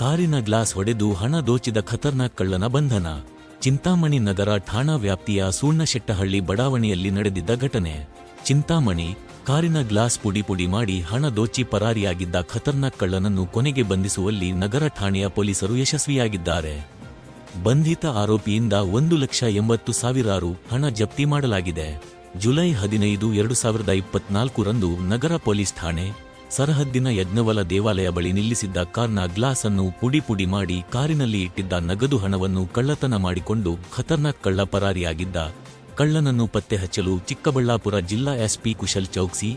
ಕಾರಿನ ಗ್ಲಾಸ್ ಒಡೆದು ಹಣ ದೋಚಿದ ಖತರ್ನಾಕ್ ಕಳ್ಳನ ಬಂಧನ. ಚಿಂತಾಮಣಿ ನಗರ ಠಾಣಾ ವ್ಯಾಪ್ತಿಯ ಸೂರ್ಣಶೆಟ್ಟಹಳ್ಳಿ ಬಡಾವಣೆಯಲ್ಲಿ ನಡೆದಿದ್ದ ಘಟನೆ. ಚಿಂತಾಮಣಿ ಕಾರಿನ ಗ್ಲಾಸ್ ಪುಡಿ ಮಾಡಿ ಹಣ ದೋಚಿ ಪರಾರಿಯಾಗಿದ್ದ ಖತರ್ನಾಕ್ ಕಳ್ಳನನ್ನು ಕೊನೆಗೆ ಬಂಧಿಸುವಲ್ಲಿ ನಗರ ಠಾಣೆಯ ಪೊಲೀಸರು ಯಶಸ್ವಿಯಾಗಿದ್ದಾರೆ. ಬಂಧಿತ ಆರೋಪಿಯಿಂದ 1,80,000 ರು ಹಣ ಜಪ್ತಿ ಮಾಡಲಾಗಿದೆ. ಜುಲೈ 15, 2024 ರಂದು ನಗರ ಪೊಲೀಸ್ ಠಾಣೆ ಸರಹದ್ದಿನ ಯಜ್ಞವಲ ದೇವಾಲಯ ಬಳಿ ನಿಲ್ಲಿಸಿದ್ದ ಕಾರ್ನ ಗ್ಲಾಸ್ ಅನ್ನು ಪುಡಿ ಮಾಡಿ ಕಾರಿನಲ್ಲಿ ಇಟ್ಟಿದ್ದ ನಗದು ಹಣವನ್ನು ಕಳ್ಳತನ ಮಾಡಿಕೊಂಡು ಖತರ್ನಾಕ್ ಕಳ್ಳ ಪರಾರಿಯಾಗಿದ್ದ. ಕಳ್ಳನನ್ನು ಪತ್ತೆ ಹಚ್ಚಲು ಚಿಕ್ಕಬಳ್ಳಾಪುರ ಜಿಲ್ಲಾ ಎಸ್ಪಿ ಕುಶಲ್ ಚೌಕ್ಸಿ,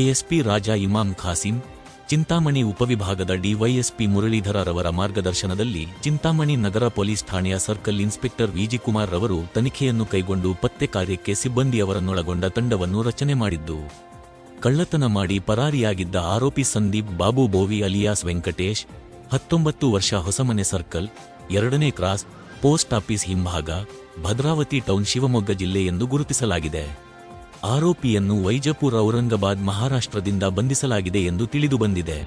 ಎಎಸ್ಪಿ ರಾಜಾ ಇಮಾಮ್ ಖಾಸಿಂ, ಚಿಂತಾಮಣಿ ಉಪವಿಭಾಗದ ಡಿವೈಎಸ್ಪಿ ಮುರಳೀಧರ ರವರ ಮಾರ್ಗದರ್ಶನದಲ್ಲಿ ಚಿಂತಾಮಣಿ ನಗರ ಪೊಲೀಸ್ ಠಾಣೆಯ ಸರ್ಕಲ್ ಇನ್ಸ್ಪೆಕ್ಟರ್ ವಿಜಿಕುಮಾರ್ ರವರು ತನಿಖೆಯನ್ನು ಕೈಗೊಂಡು ಪತ್ತೆ ಕಾರ್ಯಕ್ಕೆ ಸಿಬ್ಬಂದಿಯವರನ್ನೊಳಗೊಂಡ ತಂಡವನ್ನು ರಚನೆ ಮಾಡಿದ್ದು. ಕಳ್ಳತನ ಮಾಡಿ ಪರಾರಿಯಾಗಿದ್ದ ಆರೋಪಿ ಸಂದೀಪ್ ಬಾಬು ಬೋವಿ ಅಲಿಯಾಸ್ ವೆಂಕಟೇಶ್, 19 ವರ್ಷ, ಹೊಸಮನೆ ಸರ್ಕಲ್, 2ನೇ ಕ್ರಾಸ್, ಪೋಸ್ಟ್ ಆಫೀಸ್ ಹಿಂಭಾಗ, ಭದ್ರಾವತಿ ಟೌನ್, ಶಿವಮೊಗ್ಗ ಜಿಲ್ಲೆ ಎಂದು ಗುರುತಿಸಲಾಗಿದೆ. ಆರೋಪಿಯನ್ನು ವೈಜಪುರ, ಔರಂಗಾಬಾದ್, ಮಹಾರಾಷ್ಟ್ರದಿಂದ ಬಂಧಿಸಲಾಗಿದೆ ಎಂದು ತಿಳಿದುಬಂದಿದೆ.